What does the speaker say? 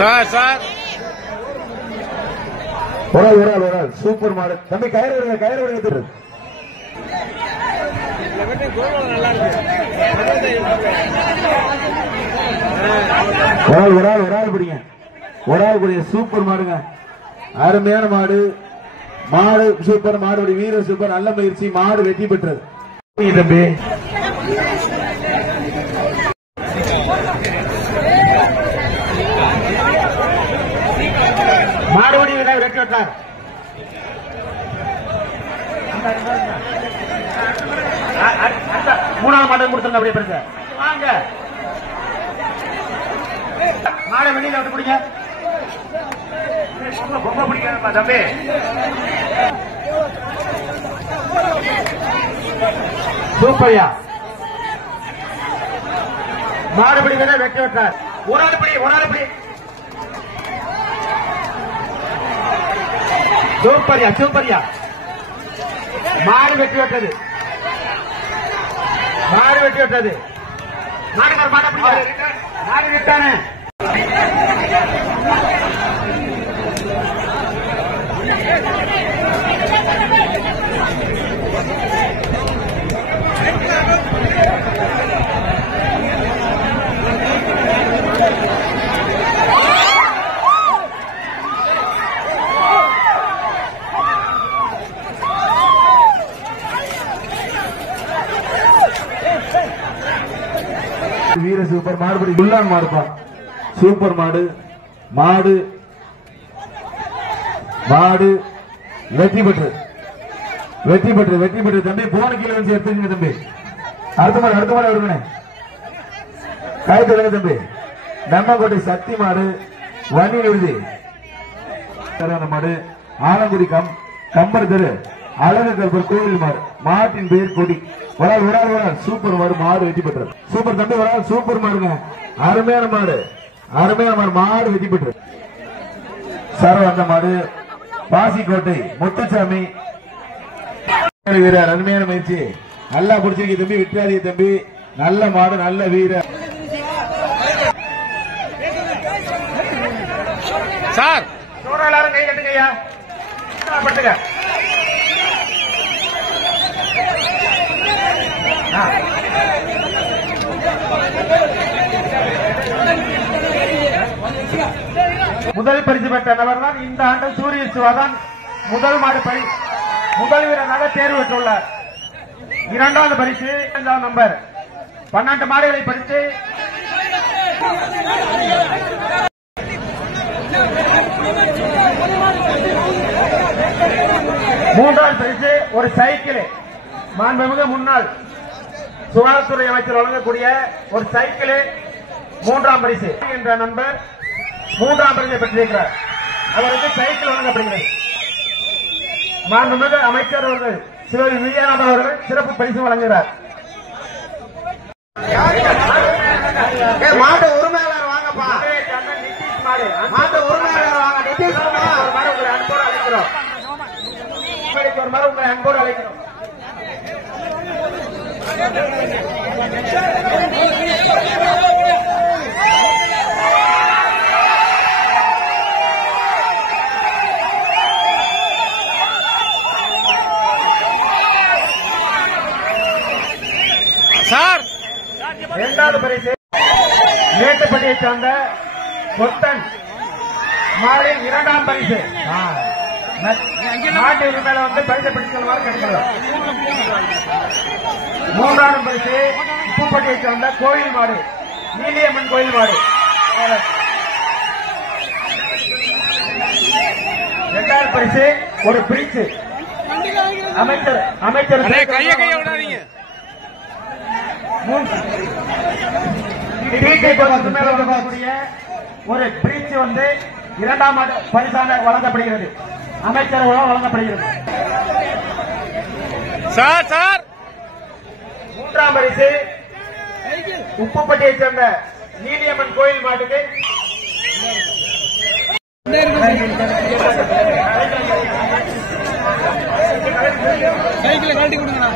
Sir ஒரு ஆள் super மாடு தம்பி கயிறு விடுங்க ஒரு ஆள் பிடிங்க சூப்பர் மாடுங்க அருமையான மாடு சூப்பர் மாடு வீர சூப்பர் நல்ல முயற்சி மாடு வெற்றி பெற்றது தம்பி மாடுபடி வெற்றி விட்டார் மூணாவது மாடு கொடுத்துருங்க அப்படியே பெருசு வாங்க மாடை வெளியில விட்டு பிடிங்க ரொம்ப பிடிக்காதப்பா தம்பி சூப்பர்யா மாடுபடி வெற்றி விட்டார் ஒரு ஆள் பிடி சூப்பர்யா மாடு வெற்றி விட்டது மாடு விட்டானே வீர சூப்பர் மாடுபடி புல்லான் மாடுப்பா சூப்பர் மாடு வெற்றி பெற்று தம்பி போன கீழே வந்து எடுத்துங்க தம்பி அடுத்த மாடு வருங்கண்ணே காய்த்து தம்பி நம்மக்கோட்டை சக்தி மாடு வன்னி எழுதி மாடு ஆலங்குடி கம்பர் தெரு அழகு கருப்பர் கோவில் மாட்டின் பெயர் கொடி ஒரு ஆள் சூப்பர் மாடு வெற்றி பெற்றது சூப்பர் தம்பி ஒரு ஆள் சூப்பர் மாடுங்க அருமையான மாடு வெற்றி பெற்றது சரவந்த மாடு பாசிக்கோட்டை முத்துசாமி வீரர் அருமையான முயற்சி நல்லா பிடிச்சிருக்க தம்பி விட்டுறாதீங்க தம்பி நல்ல மாடு நல்ல வீரர் சார் எல்லாரும் கை கட்டுங்கய்யா பட்டுங்க முதல் பரிசு பெற்ற நபர் தான் இந்த ஆண்டு சூரிய சிவாதான் முதல் மாடு முதல் வீரராக தேர்வு பெற்றுள்ளார். இரண்டாவது பரிசு 5ஆம் நம்பர் 12 மாடுகளை பரிசு மூன்றாவது பரிசு ஒரு சைக்கிள் மாண்புமிகு முன்னாள் சுகாதாரத்துறை அமைச்சர் வழங்கக்கூடிய ஒரு சைக்கிள் 3ஆம் பரிசு என்ற நண்பர் 3ஆம் பரிசை பெற்றிருக்கிறார். அவருக்கு சைக்கிள் வழங்கப்படுகிறது. மாண்புமிகு அமைச்சர் அவர்கள் சிவவி விஜயநாதன் அவர்கள் சிறப்பு பரிசு வழங்குகிறார். மாட்டு உரிமையாளர் வாங்கப்பா, மாட்டு உரிமையாளர் வாங்க, நிதிஷ் குமார் உங்களை அன்போடு அழைக்கிறோம். ஒரு மரம் உங்களை அன்போடு அழைக்கிறோம். சார் இரண்டாவது பரிசு மேட்டுப்பட்டியை சார்ந்த கொத்தன் மாடு 2ஆம் பரிசு மாட்டு உரிமையில வந்து பரிசை பிடிச்சு செல்வாறு கிடைக்கலாம். 3ஆம் பரிசு உப்புப்பட்டியை சார்ந்த கோயில் மாடு நீலியம்மன் கோயில் மாடு. 2ஆவது பரிசு ஒரு பிரிச்சு அமைச்சர் கைய விடாதீங்க. ஒரு பிரிச்சு வந்து 2ஆம் பரிசாக வழங்கப்படுகிறது. அமைச்சர் வழங்கப்படுகிறது. சார் 3ஆம் பரிசு உப்புப்பட்டியை சேர்ந்த நீலியம்மன் கோயில் மாட்டுக்கு சைக்கிளை கழட்டி கொடுங்க.